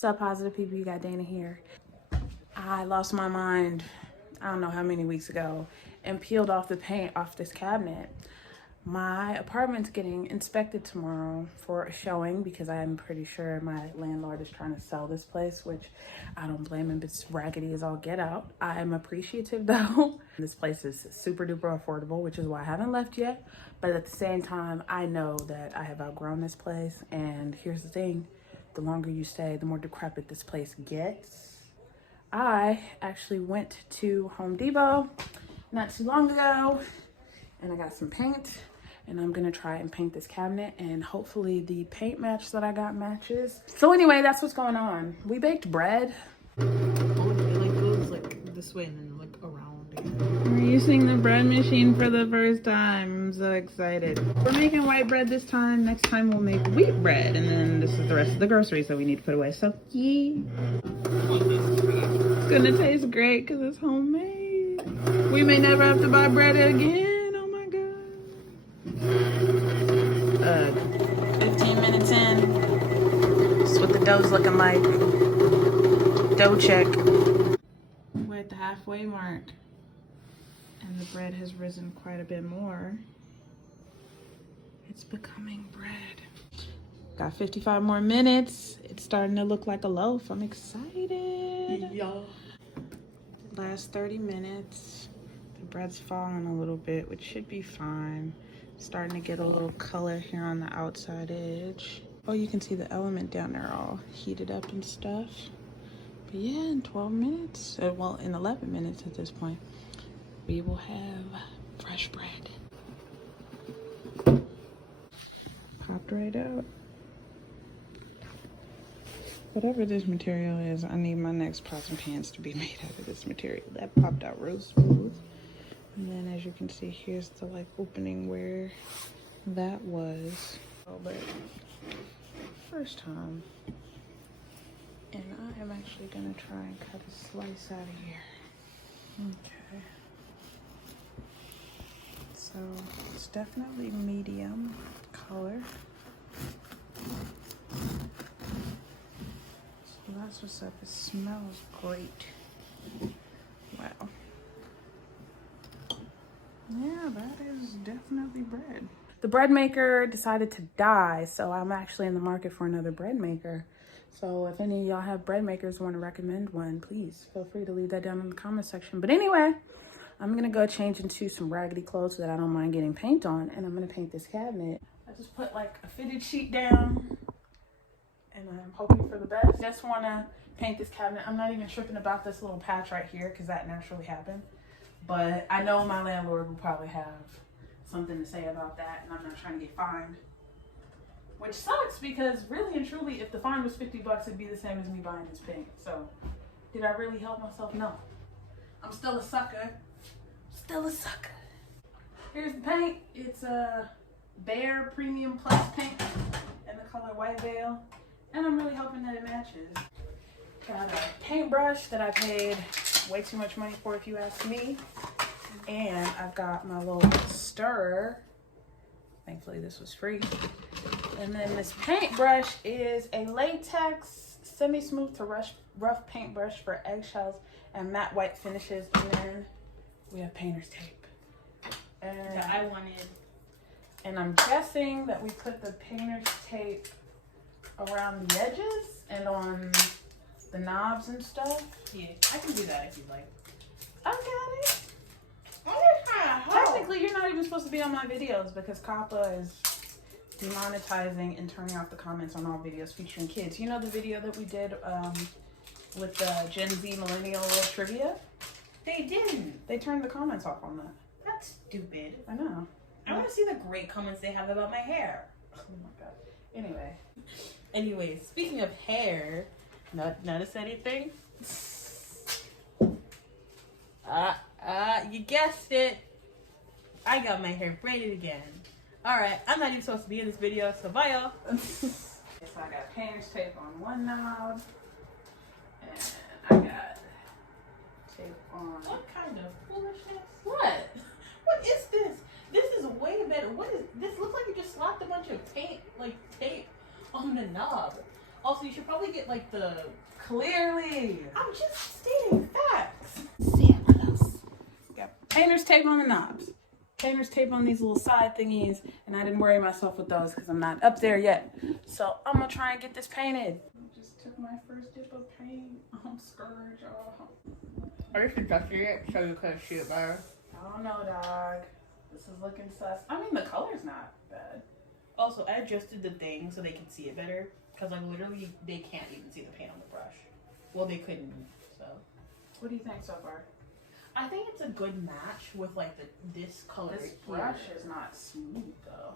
Sup, positive people, you got Dana here. I lost my mind, I don't know how many weeks ago, and peeled off the paint off this cabinet. My apartment's getting inspected tomorrow for a showing because I'm pretty sure my landlord is trying to sell this place, which I don't blame him. It's raggedy as all get out. I'm appreciative though. This place is super duper affordable, which is why I haven't left yet. But at the same time, I know that I have outgrown this place. And here's the thing, the longer you stay, the more decrepit this place gets. I actually went to Home Depot not too long ago and I got some paint. And I'm gonna try and paint this cabinet and hopefully the paint match that I got matches. So anyway, that's what's going on. We baked bread. Oh, it like goes like this way and then like around again. We're using the bread machine for the first time. I'm so excited. We're making white bread this time. Next time we'll make wheat bread. And then this is the rest of the groceries that we need to put away. So yeah. It's gonna taste great because it's homemade. We may never have to buy bread again. 15 minutes in. This is what the dough's looking like. Dough check. We're at the halfway mark. And the bread has risen quite a bit more. It's becoming bread. Got 55 more minutes. It's starting to look like a loaf. I'm excited. Yeah. Last 30 minutes. The bread's falling a little bit, which should be fine. Starting to get a little color here on the outside edge. Oh, you can see the element down there all heated up and stuff. But yeah, in 12 minutes, well, in 11 minutes at this point, we will have fresh bread. Popped right out. Whatever this material is, I need my next pots and pans to be made out of this material. That popped out real smooth. And then as you can see, here's the like opening where that was. Oh, but first time. And I am actually gonna try and cut a slice out of here. Okay. So it's definitely medium color. So that's what's up. It smells great. Wow. Yeah, that is definitely bread. The bread maker decided to die, so I'm actually in the market for another bread maker. So if any of y'all have bread makers, want to recommend one, please feel free to leave that down in the comment section. But anyway, I'm gonna go change into some raggedy clothes so that I don't mind getting paint on, and I'm gonna paint this cabinet. I just put like a fitted sheet down, and I'm hoping for the best. Just wanna paint this cabinet. I'm not even tripping about this little patch right here because that naturally happened. But I know my landlord will probably have something to say about that, and I'm not trying to get fined. Which sucks because really and truly, if the fine was 50 bucks, it'd be the same as me buying this paint. So, did I really help myself? No. I'm still a sucker. Still a sucker. Here's the paint. It's a Bear Premium Plus paint in the color White Veil. And I'm really hoping that it matches. Got a paintbrush that I paid way too much money for, if you ask me. And I've got my little stirrer. Thankfully this was free. And then this paintbrush is a latex semi-smooth to rough paintbrush for eggshells and matte white finishes. And then we have painter's tape. And that I wanted. And I'm guessing that we put the painter's tape around the edges and on the knobs and stuff. Yeah, I can do that if you'd like. I got it. Oh, Technically, you're not even supposed to be on my videos because COPPA is demonetizing and turning off the comments on all videos featuring kids. You know the video that we did with the Gen Z millennial trivia? They didn't. They turned the comments off on that. That's stupid. I know. I want to see the great comments they have about my hair. Oh my god. Anyway, speaking of hair, notice anything? You guessed it. I got my hair braided again. Alright, I'm not even supposed to be in this video, so bye y'all. So I got painter's tape on one knob, and I got tape on... What kind of foolishness? What? What is this? This is way better. What is this? Looks like you just slapped a bunch of tape on the knob. Also, you should probably get like the. Clearly. I'm just stating facts. See it close. Got painter's tape on the knobs. Painter's tape on these little side thingies, and I didn't worry myself with those because I'm not up there yet. So I'm gonna try and get this painted. I just took my first dip of paint. I'm scared, y'all. I guess you touch it so you couldn't see it better. I don't know, dog. This is looking sus. I mean, the color's not bad. Also, I adjusted the thing so they can see it better. Because, like, literally, they can't even see the paint on the brush. Well, they couldn't, so. What do you think so far? I think it's a good match with, like, this color. This brush is not smooth, though.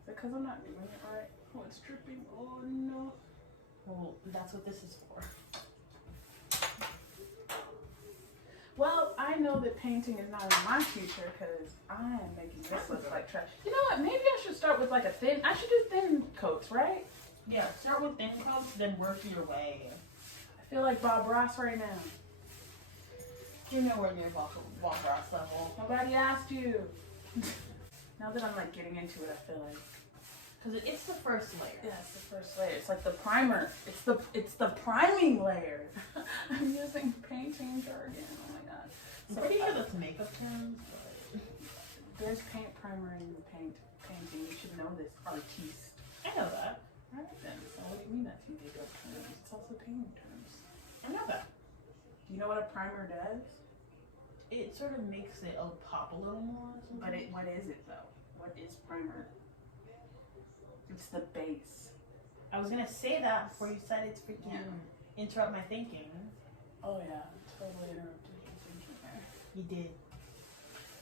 Is it because I'm not doing it right? Oh, it's dripping. Oh, no. Well, that's what this is for. Well, I know that painting is not in my future because I am making this look like trash. You know what? Maybe I should start with like a thin. I should do thin coats, right? Yeah, start with thin coats, then work your way. I feel like Bob Ross right now. You're nowhere near Bob Ross level. Nobody asked you. Now that I'm like getting into it, I feel like. Because it's the first layer. Yeah, it's the first layer. It's like the primer. It's the priming layer. I'm using painting jargon. Oh my god. I'm pretty sure that's makeup terms, but there's paint primer in the painting. You should know this, artiste. I know that. Right then. So what do you mean that's makeup terms? It's also painting terms. I know that. Do you know what a primer does? It sort of makes it pop a little more. But what is it though? What is primer? It's the base. I was gonna say that before you said it's freaking interrupt my thinking. Oh yeah, totally interrupted your thinking there. You did.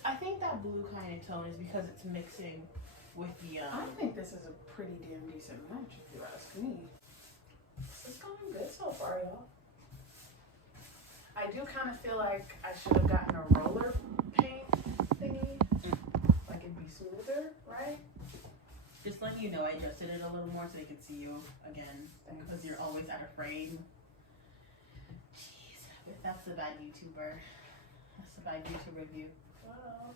I think that blue kind of tone is because it's mixing with the I think this is a pretty damn decent match if you ask me. This is going good so far, y'all. I do kind of feel like I should have gotten a roller paint thingy. Like it'd be smoother, right? Just letting you know, I adjusted it a little more so they can see you again. Because you're always out of frame. Jeez, that's the bad YouTuber. That's the bad YouTube review. Well,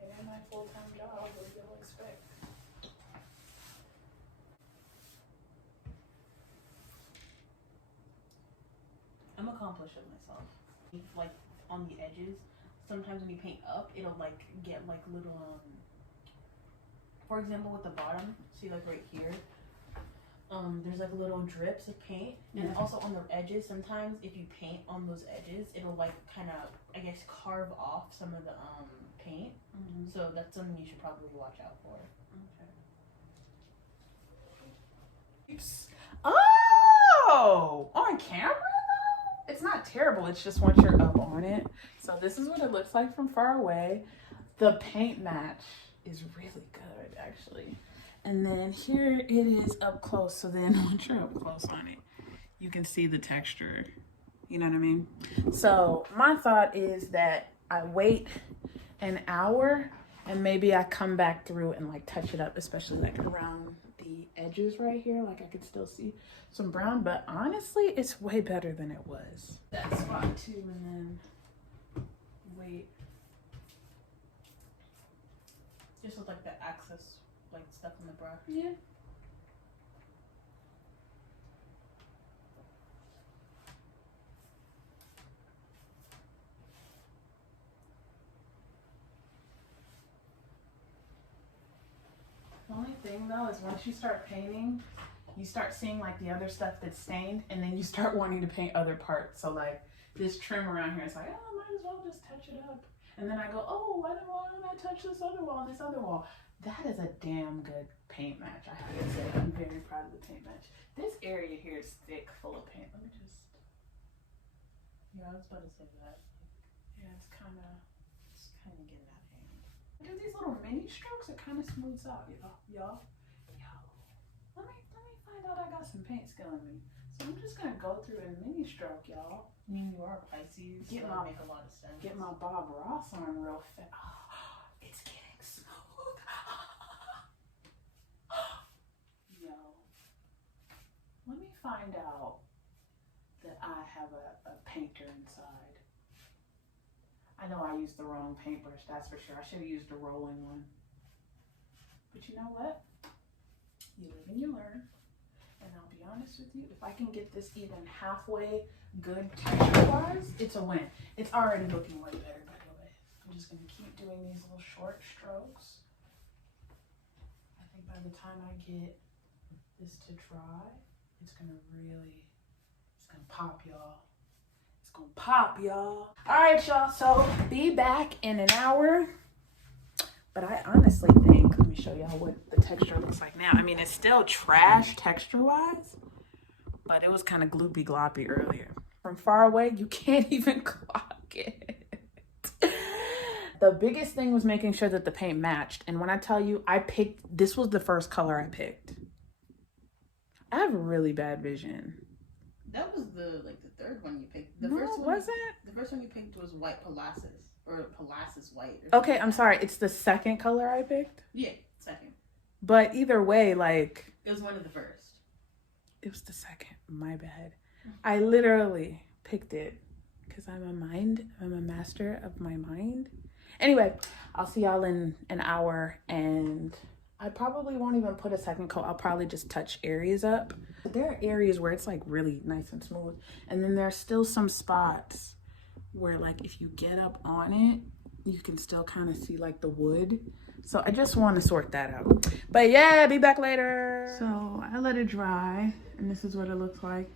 it ain't my full-time job. What do you expect? I'm accomplished with myself. Like on the edges, sometimes when you paint up, it'll like get like little for example with the bottom, see like right here, there's like little drips of paint. And also on the edges, sometimes if you paint on those edges, it'll like kind of, I guess, carve off some of the paint. So that's something you should probably watch out for. Okay. Oh, on camera though? It's not terrible. It's just once you're up on it. So this is what it looks like from far away. The paint match is really good, actually. And then here it is up close. So then once you're up close on it, you can see the texture. You know what I mean? So my thought is that I wait an hour and maybe I come back through and like touch it up, especially like around the edges right here. Like I could still see some brown, but honestly, it's way better than it was. That spot too, and then wait. Just with like the excess like stuff in the brush. Yeah. The only thing though is once you start painting, you start seeing like the other stuff that's stained, and then you start wanting to paint other parts. So like this trim around here, it's like, oh, I might as well just touch it up. And then I go, oh, why don't I touch this other wall? That is a damn good paint match, I have to say. I'm very proud of the paint match. This area here is thick, full of paint. Let me just. Yeah, I was about to say that. Yeah, it's kind of getting out of hand. Do these little mini strokes, it kind of smooths out, y'all. Let me find out I got some paint skill in me. So I'm just gonna go through a mini stroke, y'all. I mean, you are Pisces, so that make a lot of sense. Get my Bob Ross on real fast. Oh, it's getting smooth. Yo, let me find out that I have a painter inside. I know I used the wrong paintbrush, that's for sure. I should have used a rolling one. But you know what? You live and you learn. And I'll be honest with you, if I can get this even halfway good texture-wise, it's a win. It's already looking way better, by the way. I'm just gonna keep doing these little short strokes. I think by the time I get this to dry, it's gonna pop, y'all. It's gonna pop, y'all. All right, y'all, so be back in an hour. But I honestly think, let me show y'all what the texture looks like now. I mean, it's still trash texture-wise, but it was kind of gloopy gloppy earlier. From far away, you can't even clock it. The biggest thing was making sure that the paint matched. And when I tell you, this was the first color I picked. I have really bad vision. That was the third one you picked. The first one you picked was white Polasis. Or Polasis white. Okay, I'm sorry. It's the second color I picked? Yeah, second. But either way, like... It was one of the first. It was the second. My bad. I literally picked it because I'm a master of my mind. Anyway, I'll see y'all in an hour, and I probably won't even put a second coat. I'll probably just touch areas up. There are areas where it's like really nice and smooth, and then there's still some spots where like if you get up on it, you can still kind of see like the wood. So I just want to sort that out. But yeah, be back later. So I let it dry, and this is what it looks like.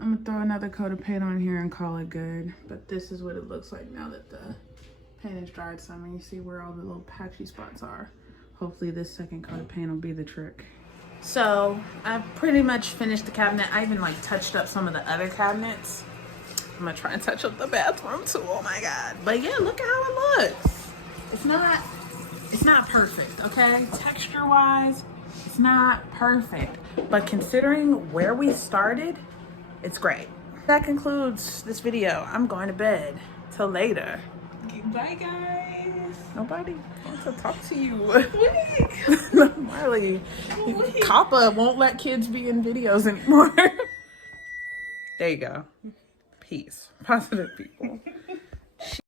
I'm gonna throw another coat of paint on here and call it good. But this is what it looks like now that the paint is dried some, and you see where all the little patchy spots are. Hopefully this second coat of paint will be the trick. So I pretty much finished the cabinet. I even like touched up some of the other cabinets. I'm gonna try and touch up the bathroom too. Oh my God. But yeah, look at how it looks. It's not perfect, okay? Texture wise, it's not perfect. But considering where we started, it's great. That concludes this video. I'm going to bed. Till later. Bye guys. Nobody wants to talk to you. Wait. Marley. Kappa won't let kids be in videos anymore. There you go. Peace. Positive people.